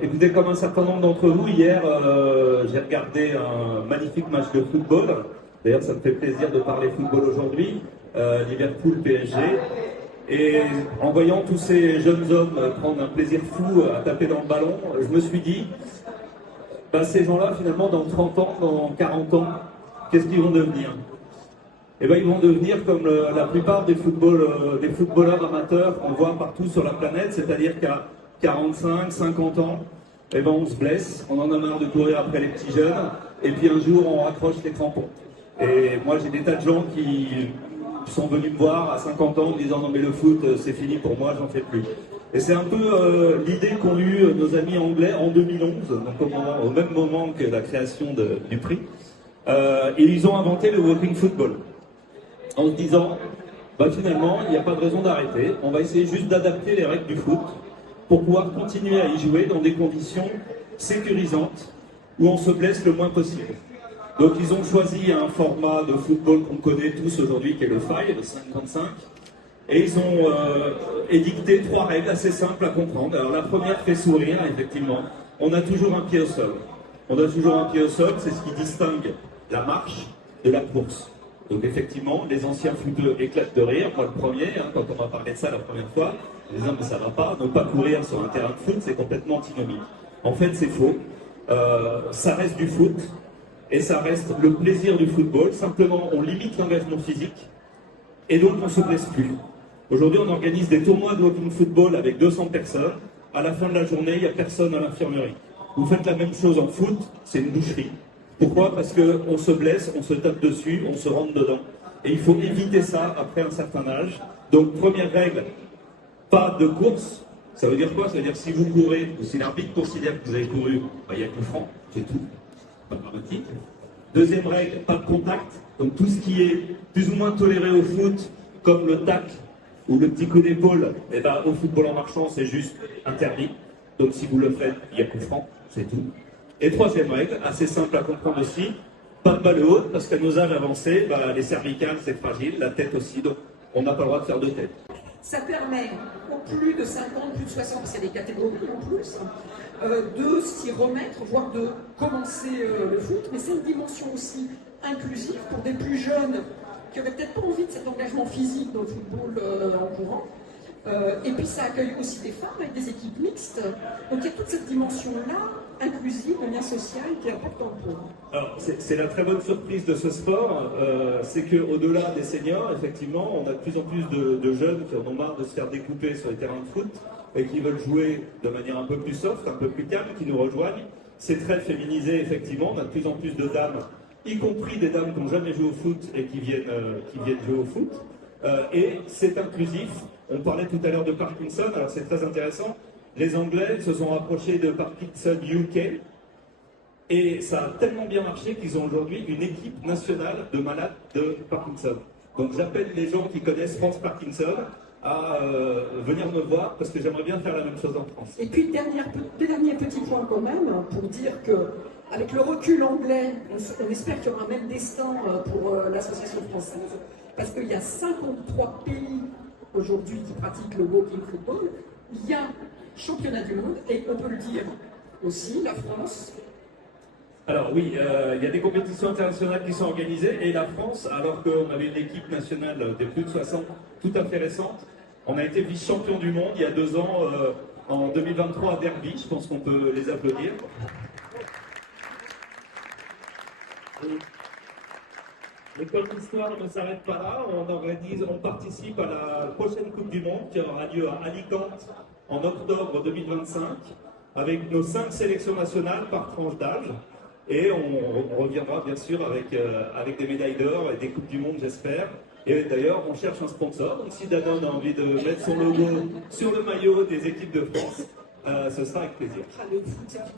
Écoutez, comme un certain nombre d'entre vous, hier, j'ai regardé un magnifique match de football. D'ailleurs, ça me fait plaisir de parler football aujourd'hui, Liverpool-PSG. Et en voyant tous ces jeunes hommes prendre un plaisir fou à taper dans le ballon, je me suis dit, bah, ces gens-là, finalement, dans 30 ans, dans 40 ans, qu'est-ce qu'ils vont devenir? Eh ben, ils vont devenir comme la plupart des footballeurs amateurs qu'on voit partout sur la planète, c'est-à-dire qu'à 45, 50 ans, eh ben, on se blesse, on en a marre de courir après les petits jeunes, et puis un jour on raccroche les crampons. Et moi j'ai des tas de gens qui sont venus me voir à 50 ans en me disant non mais le foot c'est fini pour moi, j'en fais plus. Et c'est un peu l'idée qu'ont eu nos amis anglais en 2011, donc au même moment que la création du prix. Et ils ont inventé le walking football en se disant, bah finalement, il n'y a pas de raison d'arrêter, on va essayer juste d'adapter les règles du foot pour pouvoir continuer à y jouer dans des conditions sécurisantes où on se blesse le moins possible. Donc ils ont choisi un format de football qu'on connaît tous aujourd'hui qui est le 5, le 5-contre-5, et ils ont édicté 3 règles assez simples à comprendre. Alors la première fait sourire, effectivement, on a toujours un pied au sol. On a toujours un pied au sol, c'est ce qui distingue la marche de la course. Donc effectivement, les anciens footeux éclatent de rire, moi le premier, quand on m'a parlé de ça la première fois, je disais mais ça va pas, ne pas courir sur un terrain de foot, c'est complètement antinomique. En fait c'est faux, ça reste du foot, et ça reste le plaisir du football, simplement on limite l'engagement physique, et donc on ne se blesse plus. Aujourd'hui on organise des tournois de walking football avec 200 personnes, à la fin de la journée il n'y a personne à l'infirmerie. Vous faites la même chose en foot, c'est une boucherie. Pourquoi? Parce qu'on se blesse, on se tape dessus, on se rentre dedans. Et il faut éviter ça après un certain âge. Donc, première règle, pas de course. Ça veut dire quoi? Ça veut dire que si vous courez, ou si l'arbitre considère que vous avez couru, bah, il y a coup franc, c'est tout. Pas dramatique. Deuxième règle, pas de contact. Donc, tout ce qui est plus ou moins toléré au foot, comme le tac ou le petit coup d'épaule, eh ben, au football en marchant, c'est juste interdit. Donc, si vous le faites, il y a coup franc, c'est tout. Et troisième règle, assez simple à comprendre aussi, pas de balle haute, parce qu'à nos âges avancés, bah, les cervicales c'est fragile, la tête aussi, donc on n'a pas le droit de faire de tête. Ça permet aux plus de 50, plus de 60, parce qu'il y a des catégories en plus, de s'y remettre, voire de commencer le foot, mais c'est une dimension aussi inclusive pour des plus jeunes qui n'avaient peut-être pas envie de cet engagement physique dans le football en courant. Et puis ça accueille aussi des femmes avec des équipes mixtes. Donc il y a toute cette dimension-là, inclusive, de lien social, qui est importante pour nous. Alors c'est la très bonne surprise de ce sport, c'est qu'au-delà des seniors, effectivement, on a de plus en plus de jeunes qui en ont marre de se faire découper sur les terrains de foot et qui veulent jouer de manière un peu plus soft, un peu plus calme, qui nous rejoignent. C'est très féminisé, effectivement, on a de plus en plus de dames, y compris des dames qui n'ont jamais joué au foot et qui viennent jouer au foot. Et c'est inclusif. On parlait tout à l'heure de Parkinson, alors c'est très intéressant. Les Anglais se sont rapprochés de Parkinson UK et ça a tellement bien marché qu'ils ont aujourd'hui une équipe nationale de malades de Parkinson. Donc j'appelle les gens qui connaissent France Parkinson à venir me voir parce que j'aimerais bien faire la même chose en France. Et puis dernier petit point quand même pour dire que avec le recul anglais, on espère qu'il y aura un même destin pour l'association française parce qu'il y a 53 pays aujourd'hui qui pratiquent le walking football. Il y a championnat du monde et on peut le dire aussi, la France. Alors oui, il y a des compétitions internationales qui sont organisées et la France, alors qu'on avait une équipe nationale des plus de 60 tout à fait récente, on a été vice-champion du monde il y a 2 ans, en 2023 à Derby, je pense qu'on peut les applaudir. L'école d'histoire ne s'arrête pas là, on participe à la prochaine Coupe du Monde qui aura lieu à Alicante en octobre 2025 avec nos 5 sélections nationales par tranche d'âge et on reviendra bien sûr avec des médailles d'or et des Coupes du Monde j'espère. Et d'ailleurs on cherche un sponsor, donc si Danone a envie de mettre son logo sur le maillot des équipes de France, ce sera avec plaisir.